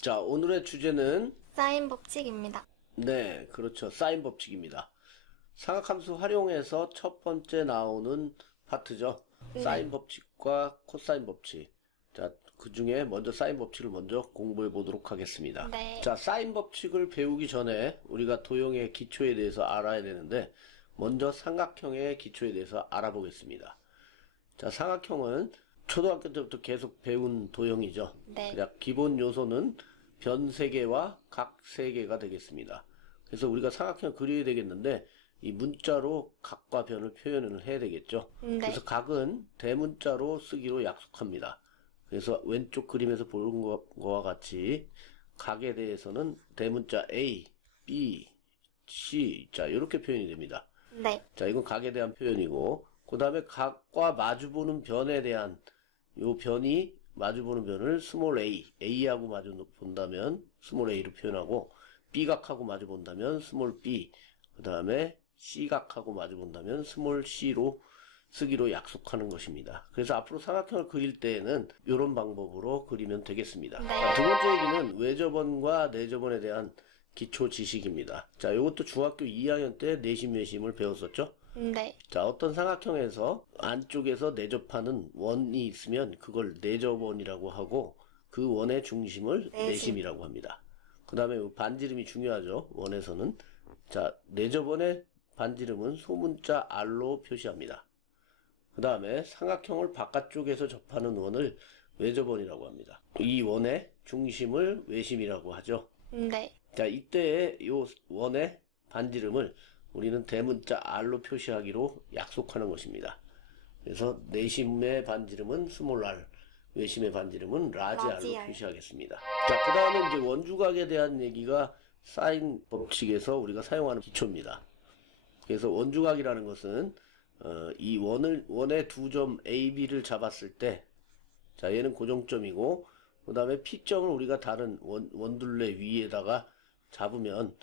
자, 오늘의 주제는 사인 법칙입니다. 네, 그렇죠. 사인 법칙입니다. 삼각함수 활용해서 첫 번째 나오는 파트죠. 사인 법칙과 코사인 법칙. 자, 그 중에 먼저 사인 법칙을 먼저 공부해 보도록 하겠습니다. 네. 자, 사인 법칙을 배우기 전에 우리가 도형의 기초에 대해서 알아야 되는데, 먼저 삼각형의 기초에 대해서 알아보겠습니다. 자, 삼각형은 초등학교 때부터 계속 배운 도형이죠. 네. 그냥 기본 요소는 변 3개와 각 3개가 되겠습니다. 그래서 우리가 삼각형을 그려야 되겠는데, 이 문자로 각과 변을 표현을 해야 되겠죠. 네. 그래서 각은 대문자로 쓰기로 약속합니다. 그래서 왼쪽 그림에서 보는 것과 같이 각에 대해서는 대문자 A, B, C, 자 이렇게 표현이 됩니다. 네. 자, 이건 각에 대한 표현이고, 그 다음에 각과 마주보는 변에 대한 요 변이 마주보는 변을 스몰 a, a하고 마주 본다면 스몰 a로 표현하고, b각하고 마주 본다면 스몰 b, 그 다음에 c각하고 마주 본다면 스몰 c로 쓰기로 약속하는 것입니다. 그래서 앞으로 삼각형을 그릴 때에는 이런 방법으로 그리면 되겠습니다. 네. 자, 두 번째 얘기는 외접원과 내접원에 대한 기초 지식입니다. 자, 이것도 중학교 2학년 때 내심 외심을 배웠었죠? 네. 자, 어떤 삼각형에서 안쪽에서 내접하는 원이 있으면 그걸 내접원이라고 하고, 그 원의 중심을 내심이라고 합니다. 그 다음에 반지름이 중요하죠. 원에서는. 자, 내접원의 반지름은 소문자 R로 표시합니다. 그 다음에 삼각형을 바깥쪽에서 접하는 원을 외접원이라고 합니다. 이 원의 중심을 외심이라고 하죠. 네. 자, 이때의 요 원의 반지름을 우리는 대문자 R로 표시하기로 약속하는 것입니다. 그래서 내심의 반지름은 스몰 r, 외심의 반지름은 라지 R로 표시하겠습니다. 자, 그 다음에 이제 원주각에 대한 얘기가 사인 법칙에서 우리가 사용하는 기초입니다. 그래서 원주각이라는 것은 이 원의 두 점 A, B를 잡았을 때, 자, 얘는 고정점이고, 그 다음에 P점을 우리가 다른 원둘레 위에다가 잡으면,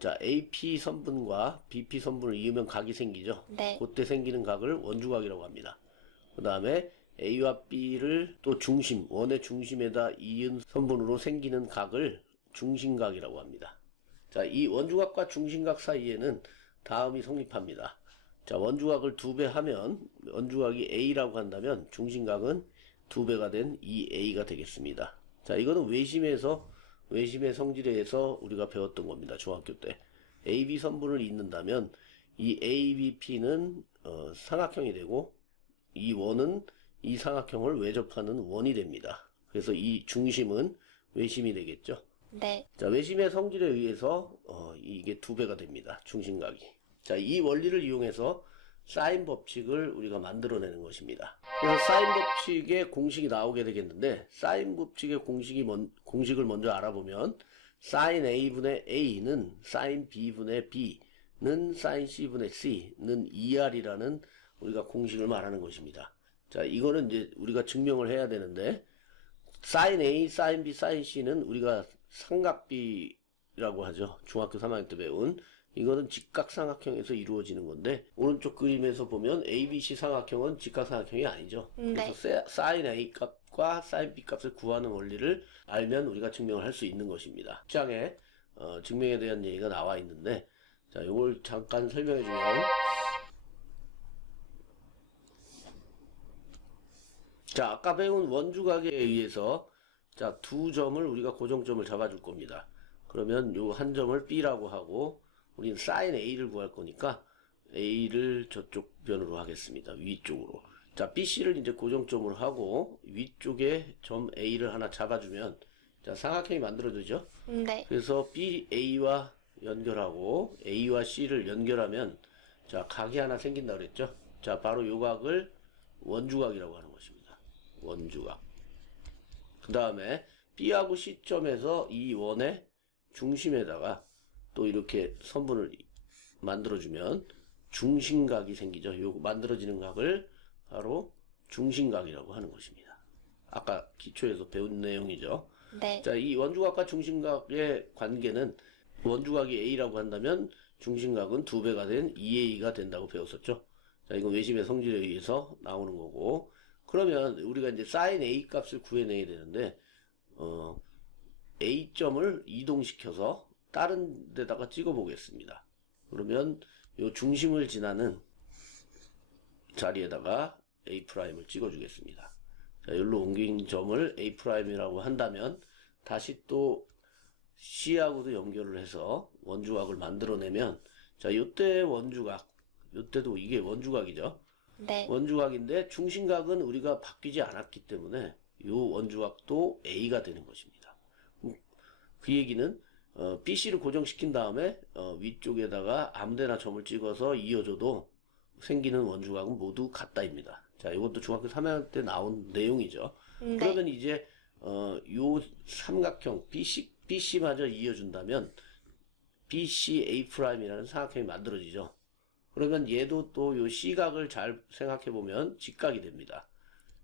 자, AP 선분과 BP 선분을 이으면 각이 생기죠. 네. 그때 생기는 각을 원주각이라고 합니다. 그 다음에 A와 B를 또 중심, 원의 중심에다 이은 선분으로 생기는 각을 중심각이라고 합니다. 자, 이 원주각과 중심각 사이에는 다음이 성립합니다. 자, 원주각을 2배 하면, 원주각이 A라고 한다면 중심각은 2배가 된 2A가 되겠습니다. 자, 이거는 외심의 성질에서 우리가 배웠던 겁니다. 중학교 때. AB 선분을 잇는다면 이 ABP는 삼각형이 되고, 이 원은 이 삼각형을 외접하는 원이 됩니다. 그래서 이 중심은 외심이 되겠죠. 네. 자, 외심의 성질에 의해서 이게 2배가 됩니다. 중심각이. 자, 이 원리를 이용해서 사인 법칙을 우리가 만들어내는 것입니다. 그래서 사인 법칙의 공식이 나오게 되겠는데, 사인 법칙의 공식을 먼저 알아보면, 사인 A분의 A는 사인 B분의 B는 사인 C분의 C는 2R이라는 우리가 공식을 말하는 것입니다. 자, 이거는 이제 우리가 증명을 해야 되는데, 사인 A, 사인 B, 사인 C는 우리가 삼각비라고 하죠. 중학교 3학년 때 배운. 이거는 직각삼각형에서 이루어지는 건데, 오른쪽 그림에서 보면 ABC 삼각형은 직각삼각형이 아니죠. 네. 그래서 사인 A 값과 사인 B 값을 구하는 원리를 알면 우리가 증명을 할 수 있는 것입니다. 장에 증명에 대한 얘기가 나와 있는데, 자, 이걸 잠깐 설명해 주면, 자, 아까 배운 원주각에 의해서, 자, 두 점을 우리가 고정점을 잡아줄 겁니다. 그러면 요 한 점을 B라고 하고, 우리는 사인 A를 구할 거니까 A를 저쪽 변으로 하겠습니다. 위쪽으로. 자, BC를 이제 고정점으로 하고 위쪽에 점 A를 하나 잡아주면, 자, 삼각형이 만들어지죠. 네. 그래서 BA와 연결하고 A와 C를 연결하면, 자, 각이 하나 생긴다 그랬죠. 자, 바로 요 각을 원주각이라고 하는 것입니다. 원주각. 그 다음에 B하고 C점에서 이 원의 중심에다가 또 이렇게 선분을 만들어주면 중심각이 생기죠. 요 만들어지는 각을 바로 중심각이라고 하는 것입니다. 아까 기초에서 배운 내용이죠. 네. 자, 이 원주각과 중심각의 관계는, 원주각이 A라고 한다면 중심각은 2배가 된 2A가 된다고 배웠었죠. 자, 이건 외심의 성질에 의해서 나오는 거고, 그러면 우리가 이제 사인 A 값을 구해내야 되는데, A A점을 이동시켜서 다른 데다가 찍어 보겠습니다. 그러면 요 중심을 지나는 자리에다가 A'을 찍어 주겠습니다. 자, 여기로 옮긴 점을 A'이라고 한다면 다시 또 C하고도 연결을 해서 원주각을 만들어내면, 자, 요때 원주각, 요때도 이게 원주각이죠. 네. 원주각인데 중심각은 우리가 바뀌지 않았기 때문에 요 원주각도 A가 되는 것입니다. 그 얘기는 BC를 고정시킨 다음에 위쪽에다가 아무데나 점을 찍어서 이어줘도 생기는 원주각은 모두 같다입니다. 자, 이것도 중학교 3학년 때 나온 내용이죠. 네. 그러면 이제 요 삼각형 BC마저 이어준다면 BCA'이라는 삼각형이 만들어지죠. 그러면 얘도 또 요 C각을 잘 생각해보면 직각이 됩니다.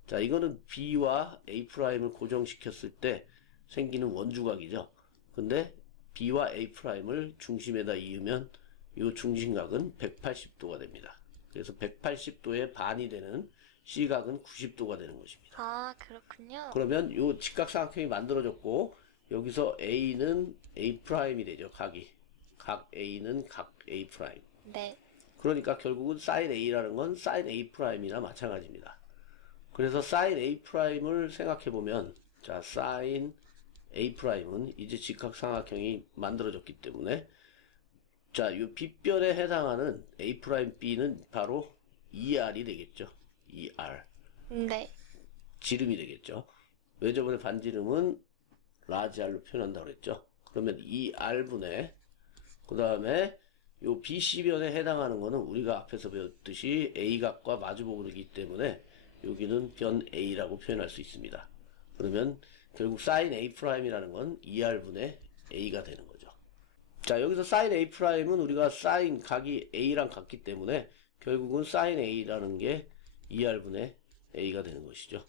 자, 이거는 B와 A'을 고정시켰을 때 생기는 원주각이죠. 근데 B와 A'을 중심에다 이으면 이 중심각은 180도가 됩니다. 그래서 180도의 반이 되는 C각은 90도가 되는 것입니다. 아, 그렇군요. 그러면 이 직각삼각형이 만들어졌고, 여기서 A는 A'이 되죠. 각이. 각 A는 각 A'. 네. 그러니까 결국은 sin A라는 건 sin A'이나 마찬가지입니다. 그래서 sin A'을 생각해보면, 자, sin A'은 이제 직각삼각형이 만들어졌기 때문에, 자, 이 빗변에 해당하는 A'B는 바로 ER이 되겠죠. ER. 네. 지름이 되겠죠. 외접원의 반지름은 라지 R로 표현한다고 그랬죠. 그러면 ER분의, 그 다음에 요 BC변에 해당하는 거는 우리가 앞에서 배웠듯이 A각과 마주보고이기 때문에 여기는 변 A라고 표현할 수 있습니다. 그러면 결국 sin A'이라는 건 ER분의 A가 되는 거죠. 자, 여기서 sin A'은 우리가 sin 각이 A랑 같기 때문에 결국은 sin A라는 게 ER분의 A가 되는 것이죠.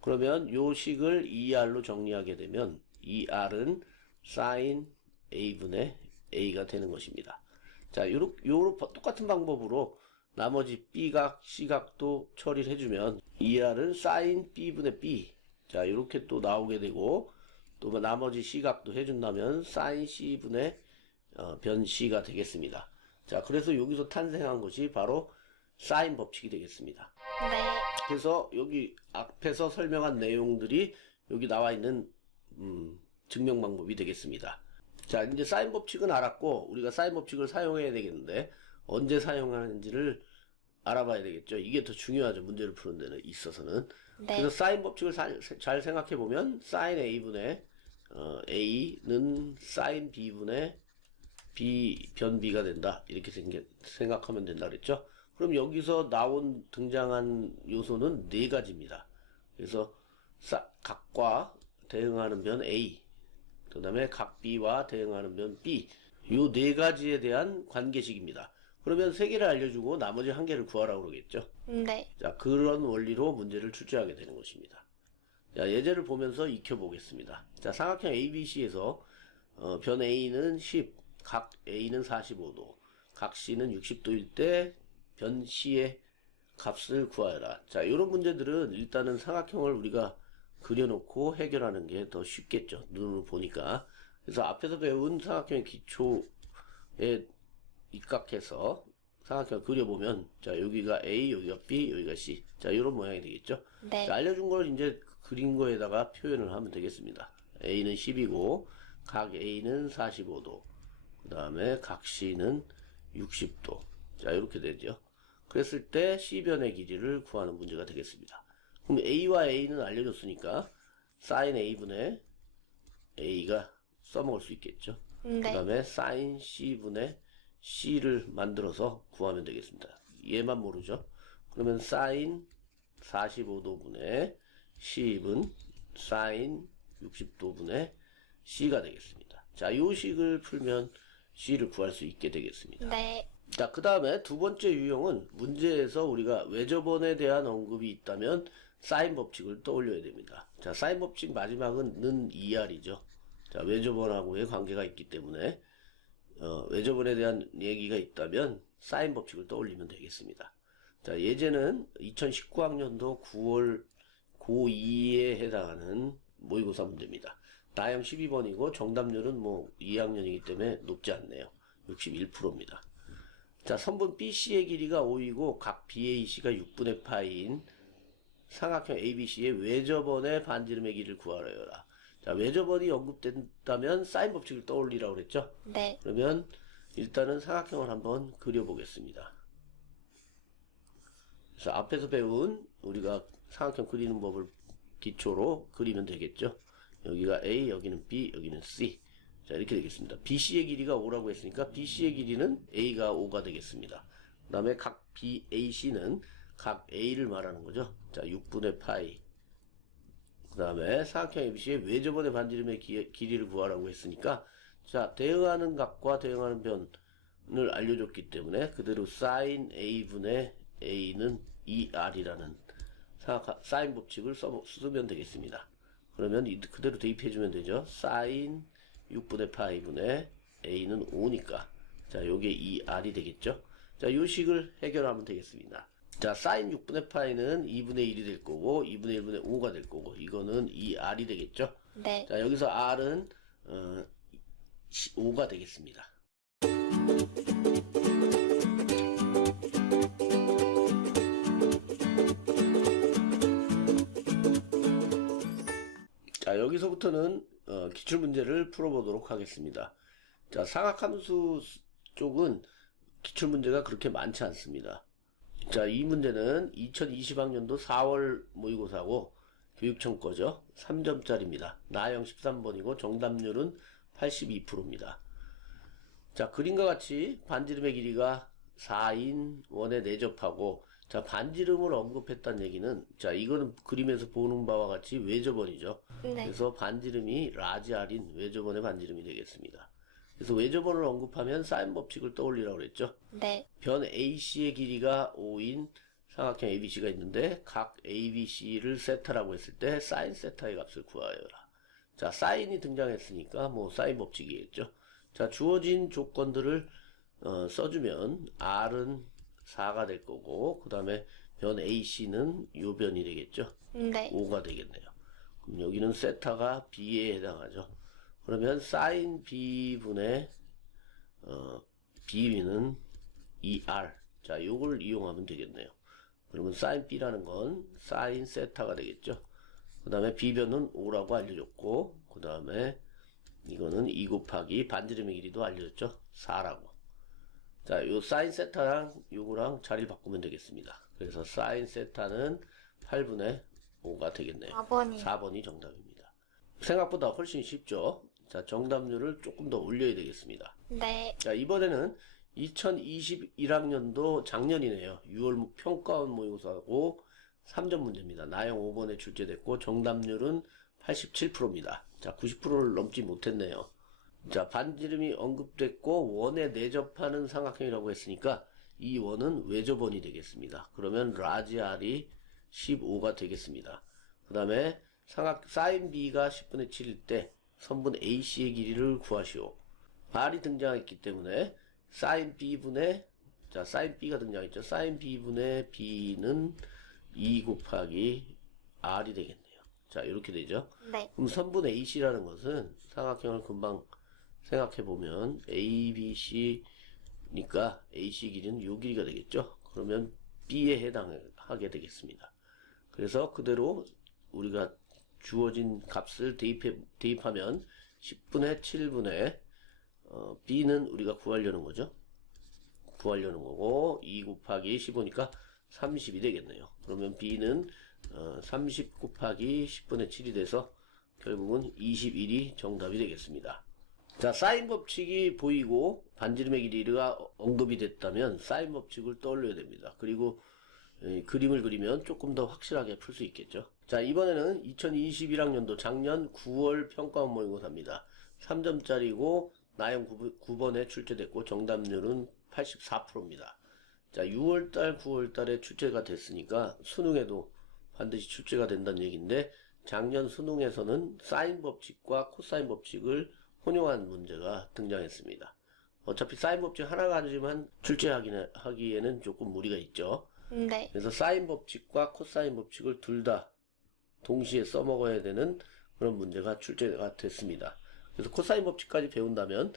그러면 요 식을 ER로 정리하게 되면 ER은 sin A분의 A가 되는 것입니다. 자, 요런 똑같은 방법으로 나머지 B각, C각도 처리를 해주면 ER은 sin B분의 B. 자, 요렇게 또 나오게 되고, 또 나머지 C각도 해준다면 sin C분의 변 C가 되겠습니다. 자, 그래서 여기서 탄생한 것이 바로 사인 법칙이 되겠습니다. 네. 그래서 여기 앞에서 설명한 내용들이 여기 나와 있는 증명 방법이 되겠습니다. 자, 이제 사인 법칙은 알았고, 우리가 사인 법칙을 사용해야 되겠는데 언제 사용하는지를 알아봐야 되겠죠. 이게 더 중요하죠. 문제를 푸는 데는 있어서는. 네. 그래서 사인 법칙을 잘 생각해 보면 사인 A분의 A는 사인 B분의 변 B가 된다. 이렇게 생각하면 된다 그랬죠. 그럼 여기서 등장한 요소는 네 가지입니다. 그래서 각과 대응하는 변 A, 그 다음에 각 B와 대응하는 변 B, 요 네 가지에 대한 관계식입니다. 그러면 세 개를 알려주고 나머지 한 개를 구하라고 그러겠죠. 네. 자, 그런 원리로 문제를 출제하게 되는 것입니다. 자, 예제를 보면서 익혀보겠습니다. 자, 삼각형 ABC에서 변 A는 10, 각 A는 45도, 각 C는 60도일 때 변 C의 값을 구하여라. 자, 이런 문제들은 일단은 삼각형을 우리가 그려놓고 해결하는 게 더 쉽겠죠. 눈으로 보니까. 그래서 앞에서 배운 삼각형의 기초에 입각해서 삼각형을 그려보면, 자, 여기가 A, 여기가 B, 여기가 C. 자, 이런 모양이 되겠죠. 네. 자, 알려준 걸 이제 그린 거에다가 표현을 하면 되겠습니다. A는 10이고, 각 A는 45도. 그 다음에 각 C는 60도. 자, 이렇게 되죠. 그랬을 때 C변의 길이를 구하는 문제가 되겠습니다. 그럼 A와 A는 알려줬으니까 sin A분의 A가 써먹을 수 있겠죠. 네. 그 다음에 sin C분의 C를 만들어서 구하면 되겠습니다. 얘만 모르죠. 그러면 sin 45도분의 C분 sin 60도분의 C가 되겠습니다. 자, 이 식을 풀면 C를 구할 수 있게 되겠습니다. 네. 자, 그 다음에 두 번째 유형은 문제에서 우리가 외접원에 대한 언급이 있다면 사인 법칙을 떠올려야 됩니다. 자, 사인 법칙 마지막은 는 ER이죠. 자, 외접원하고의 관계가 있기 때문에 외접원에 대한 얘기가 있다면 사인 법칙을 떠올리면 되겠습니다. 자, 예제는 2019학년도 9월 고2에 해당하는 모의고사 문제입니다. 나형 12번이고 정답률은 뭐 2학년이기 때문에 높지 않네요. 61%입니다. 자, 선분 BC의 길이가 5이고 각 BAC가 6분의 파이인 삼각형 ABC의 외접원의 반지름의 길이를 구하여라. 자, 외접원이 언급된다면 사인 법칙을 떠올리라고 그랬죠? 네. 그러면 일단은 삼각형을 한번 그려보겠습니다. 그래서 앞에서 배운 우리가 삼각형 그리는 법을 기초로 그리면 되겠죠? 여기가 A, 여기는 B, 여기는 C. 자, 이렇게 되겠습니다. BC의 길이가 5라고 했으니까 BC의 길이는 A가 5가 되겠습니다. 그 다음에 각 BAC는 각 A를 말하는 거죠. 자, 6분의 파이. 그 다음에 삼각형 ABC의 외접원의 반지름의 길이를 구하라고 했으니까, 자, 대응하는 각과 대응하는 변을 알려줬기 때문에 그대로 sin A분의 A는 2R이라는 사인 법칙을 쓰면 되겠습니다. 그러면 그대로 대입해주면 되죠. sin 6분의 파이분의 A는 5니까. 자, 요게 2R이 되겠죠. 자, 요 식을 해결하면 되겠습니다. 자, sin 6분의 파이는 2분의 1이 될 거고, 2분의 1분의 5가 될 거고, 이거는 2R이 되겠죠. 네. 자, 여기서 R은 5가 되겠습니다. 자, 여기서부터는 기출문제를 풀어보도록 하겠습니다. 자, 사각함수 쪽은 기출문제가 그렇게 많지 않습니다. 자, 이 문제는 2020학년도 4월 모의고사고 교육청 거죠. 3점짜리입니다. 나형 13번이고 정답률은 82%입니다. 자, 그림과 같이 반지름의 길이가 4인 원에 내접하고, 자, 반지름을 언급했다는 얘기는, 자, 이거는 그림에서 보는 바와 같이 외접원이죠. 네. 그래서 반지름이 라지 R인 외접원의 반지름이 되겠습니다. 그래서 외접원을 언급하면 사인 법칙을 떠올리라고 그랬죠. 네. 변 AC의 길이가 5인 삼각형 ABC가 있는데 각 ABC를 세타라고 했을 때 사인 세타의 값을 구하여라. 자, 사인이 등장했으니까 뭐 사인 법칙이겠죠. 자, 주어진 조건들을 써주면 R은 4가 될 거고, 그 다음에 변 AC는 요 변이 되겠죠. 네. 5가 되겠네요. 그럼 여기는 세타가 B에 해당하죠. 그러면 sin B분의 B는 2R. 자, 요걸 이용하면 되겠네요. 그러면 sin B라는 건 sin 세타가 되겠죠. 그 다음에 B변은 5라고 알려줬고, 그 다음에 이거는 2 곱하기 반지름의 길이도 알려줬죠. 4라고. 자, 요 sin 세타랑 요거랑 자리를 바꾸면 되겠습니다. 그래서 sin 세타는 8분의 5가 되겠네요. 4번이. 4번이 정답입니다. 생각보다 훨씬 쉽죠. 자, 정답률을 조금 더 올려야 되겠습니다. 네. 자, 이번에는 2021학년도 작년이네요. 6월 평가원 모의고사고 3점 문제입니다. 나형 5번에 출제됐고 정답률은 87%입니다. 자, 90%를 넘지 못했네요. 자, 반지름이 언급됐고 원에 내접하는 삼각형이라고 했으니까 이 원은 외접원이 되겠습니다. 그러면 라지 R이 15가 되겠습니다. 그 다음에 sin B가 10분의 7일 때 선분 AC의 길이를 구하시오. R이 등장했기 때문에 sin B분의, 자, sin B가 등장했죠. sin B분의 B는 2 곱하기 R이 되겠네요. 자, 이렇게 되죠. 네. 그럼 선분 AC라는 것은 삼각형을 금방 생각해보면 ABC니까 AC 길이는 요 길이가 되겠죠. 그러면 B에 해당하게 되겠습니다. 그래서 그대로 우리가 주어진 값을 대입하면 10분의 7분의 B는 우리가 구하려는 거죠. 구하려는 거고 2 곱하기 15니까 30이 되겠네요. 그러면 B는 30 곱하기 10분의 7이 돼서 결국은 21이 정답이 되겠습니다. 자, 사인 법칙이 보이고 반지름의 길이가 언급이 됐다면 사인 법칙을 떠올려야 됩니다. 그리고 그림을 그리면 조금 더 확실하게 풀 수 있겠죠. 자, 이번에는 2021학년도 작년 9월 평가원 모의고사입니다. 3점짜리고 나형 9번에 출제됐고 정답률은 84%입니다. 자, 6월달, 9월달에 출제가 됐으니까 수능에도 반드시 출제가 된다는 얘기인데, 작년 수능에서는 사인 법칙과 코사인 법칙을 혼용한 문제가 등장했습니다. 어차피 사인 법칙 하나 가지만 출제하기에는 조금 무리가 있죠. 네. 그래서 사인 법칙과 코사인 법칙을 둘 다 동시에 써먹어야 되는 그런 문제가 출제가 됐습니다. 그래서 코사인 법칙까지 배운다면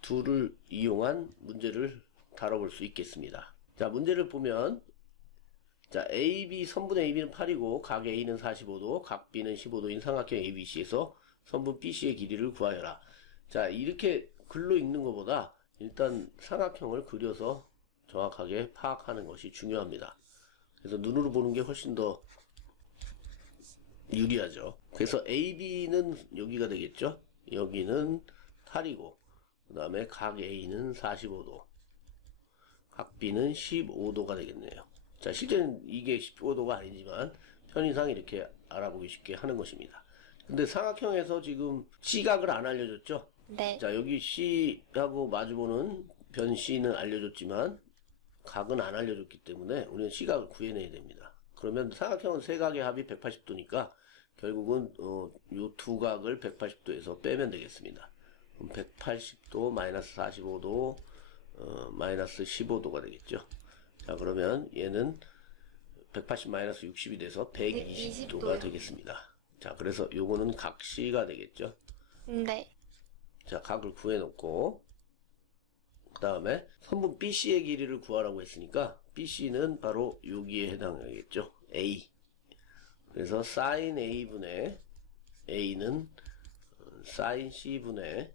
둘을 이용한 문제를 다뤄볼 수 있겠습니다. 자, 문제를 보면 자, AB, 선분 AB는 8이고 각 A는 45도, 각 B는 15도인 삼각형 ABC에서 선분 BC의 길이를 구하여라. 자, 이렇게 글로 읽는 것보다 일단 삼각형을 그려서 정확하게 파악하는 것이 중요합니다. 그래서 눈으로 보는 게 훨씬 더 유리하죠. 그래서 AB는 여기가 되겠죠. 여기는 8이고 그 다음에 각 A는 45도, 각 B는 15도가 되겠네요. 자, 실제는 이게 15도가 아니지만 편의상 이렇게 알아보기 쉽게 하는 것입니다. 근데 삼각형에서 지금 C각을 안 알려줬죠? 네. 자, 여기 C하고 마주보는 변 C는 알려줬지만 각은 안 알려줬기 때문에 우리는 C각을 구해내야 됩니다. 그러면 삼각형은 세 각의 합이 180도니까 결국은 요 두 각을 180도에서 빼면 되겠습니다. 그럼 180도 마이너스 45도 마이너스 15도가 되겠죠. 자, 그러면 얘는 180 마이너스 60이 돼서 120도가 되겠습니다. 자, 그래서 요거는 각 C가 되겠죠. 네. 자, 각을 구해놓고 그 다음에 선분 BC의 길이를 구하라고 했으니까 BC는 바로 여기에 해당하겠죠. A. 그래서 sin A분의 A는 sin C분의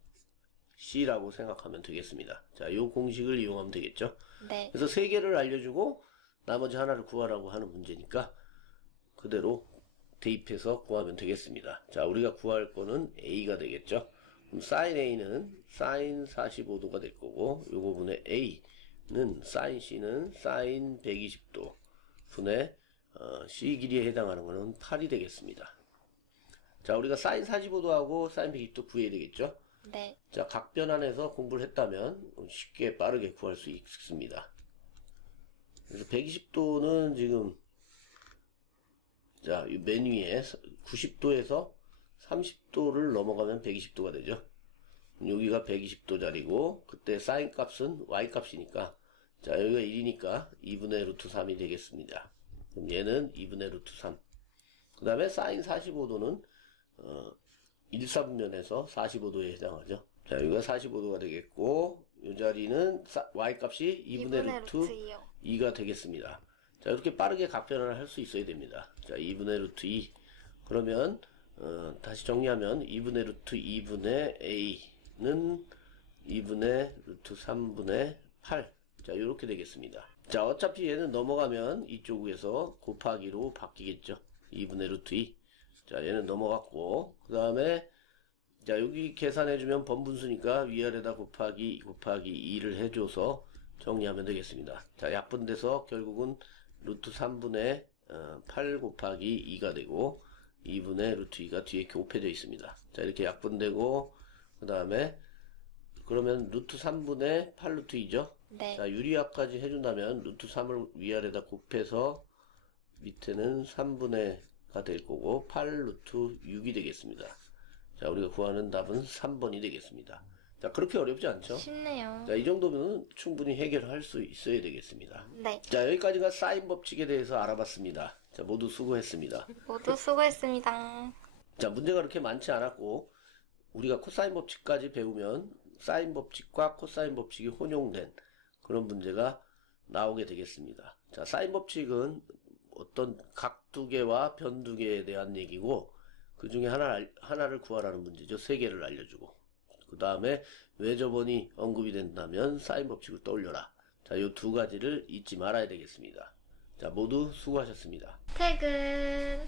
C라고 생각하면 되겠습니다. 자, 요 공식을 이용하면 되겠죠. 네. 그래서 세 개를 알려주고 나머지 하나를 구하라고 하는 문제니까 그대로 대입해서 구하면 되겠습니다. 자, 우리가 구할 거는 A가 되겠죠. 그럼 sin A는 sin 45도가 될 거고 요거 분의 A는 sin C는 sin 120도 분의 C 길이에 해당하는 거는 8이 되겠습니다. 자, 우리가 sin 45도하고 sin 120도 구해야 되겠죠. 네. 자, 각 변환해서 공부를 했다면 쉽게 빠르게 구할 수 있습니다. 그래서 120도는 지금 자, 맨 위에 90도에서 30도를 넘어가면 120도가 되죠. 여기가 120도짜리고 그때 sin 값은 y 값이니까 자, 여기가 1이니까 2분의 루트 3이 되겠습니다. 그럼 얘는 2분의 루트 3. 그 다음에 sin 45도는 1, 4분면에서 45도에 해당하죠. 자, 여기가 45도가 되겠고 이 자리는 y 값이 2분의 루트 2요. 2가 되겠습니다. 자, 이렇게 빠르게 각변환을 할 수 있어야 됩니다. 자, 2분의 루트 2. 그러면 다시 정리하면 2분의 루트 2분의 a는 2분의 루트 3분의 8. 자, 이렇게 되겠습니다. 자, 어차피 얘는 넘어가면 이쪽에서 곱하기로 바뀌겠죠. 2분의 루트 2. 자, 얘는 넘어갔고 그 다음에 자, 여기 계산해주면 번분수니까 위아래다 곱하기 2를 해줘서 정리하면 되겠습니다. 자, 약분돼서 결국은 루트 3분의 8 곱하기 2가 되고 2분의 루트 2가 뒤에 곱해져 있습니다. 자, 이렇게 약분되고 그 다음에 그러면 루트 3분의 8 루트 2죠. 네. 자, 유리합까지 해준다면 루트 3을 위아래다 곱해서 밑에는 3분의가 될 거고 8 루트 6이 되겠습니다. 자, 우리가 구하는 답은 3번이 되겠습니다. 자, 그렇게 어렵지 않죠? 쉽네요. 자, 이 정도면 충분히 해결할 수 있어야 되겠습니다. 네. 자, 여기까지가 사인 법칙에 대해서 알아봤습니다. 자, 모두 수고했습니다. 모두 수고했습니다. 자, 문제가 그렇게 많지 않았고 우리가 코사인 법칙까지 배우면 사인 법칙과 코사인 법칙이 혼용된 그런 문제가 나오게 되겠습니다. 자, 사인 법칙은 어떤 각 두 개와 변 두 개에 대한 얘기고 그 중에 하나를 구하라는 문제죠. 세 개를 알려주고 그 다음에 외접원이 언급이 된다면 사인 법칙을 떠올려라. 자, 이 두 가지를 잊지 말아야 되겠습니다. 자, 모두 수고하셨습니다. 퇴근.